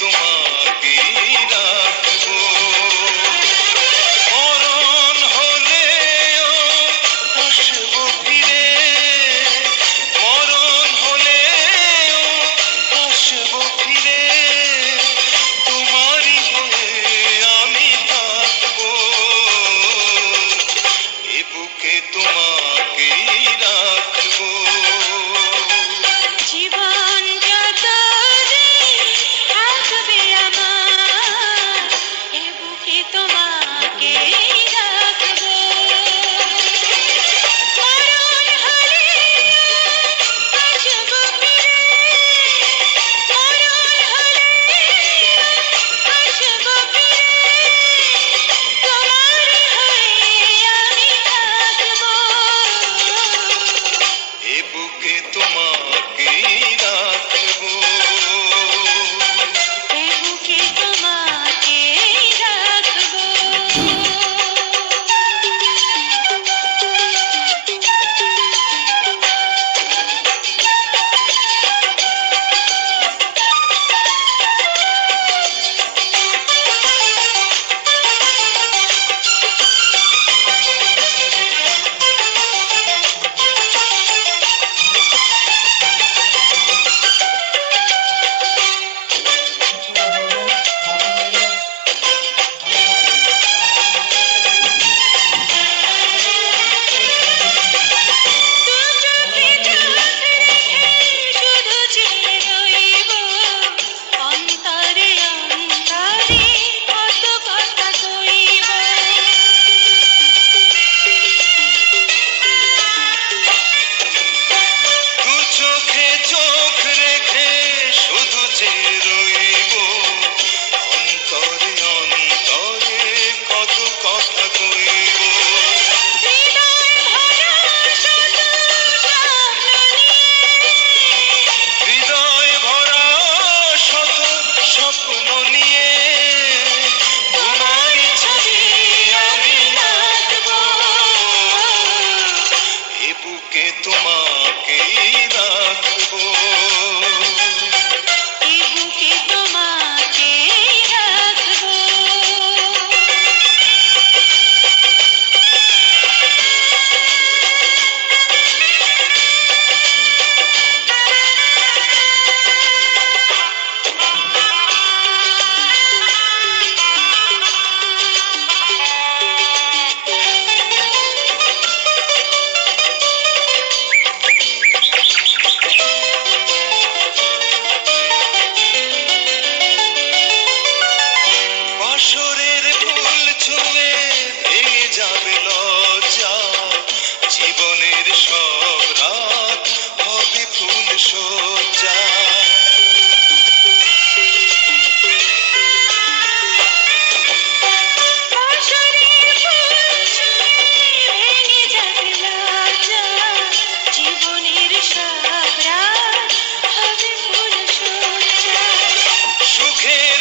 তোমাকেই রাখবো। মরণ হলেও আসবো ফিরে, মরণ হলেও আসবো ফিরে, তোমারই হয়ে আমি থাকবো। এ বুকে তোমাকেই রাখবো। জীবন যতদিন থাকবে আমার, এ বুকে তোমাকেই রাখবো। মরণ হলেও আসবো ফিরে, মরণ হলেও আসবো ফিরে, তোমারই হয়ে আমি থাকবো। এ বুকে তোমাকেই রাখবো। এ বুকে তোমাকেই রাখবো। দু চোখে চোখ রেখে শুধু চেয়ে রইব, অন্তরে অন্তরে কত কথা কইব। দু চোখে চোখ রেখে শুধু চেয়ে রইব, অন্তরে অন্তরে কত কথা কইব। হৃদয় ভরা শত স্বপ্ন নিয়ে, হৃদয় ভরা শত স্বপ্ন নিয়ে, তোমারই ছবি আমি রাখবো। এ বুকে তোমাকেই রাখবো। এ বুকে তোমাকেই রাখবো। বাসরের ফুল ছুঁয়ে ভেঙে যাবে লজ্জা, জীবনের সব রাত হবে ফুল সজ্জা। বাঁশরের ফুল ছুঁয়ে ভেঙে যাবে লজ্জা, জীবনের সব রাত হবে ফুল সজ্জা। সুখের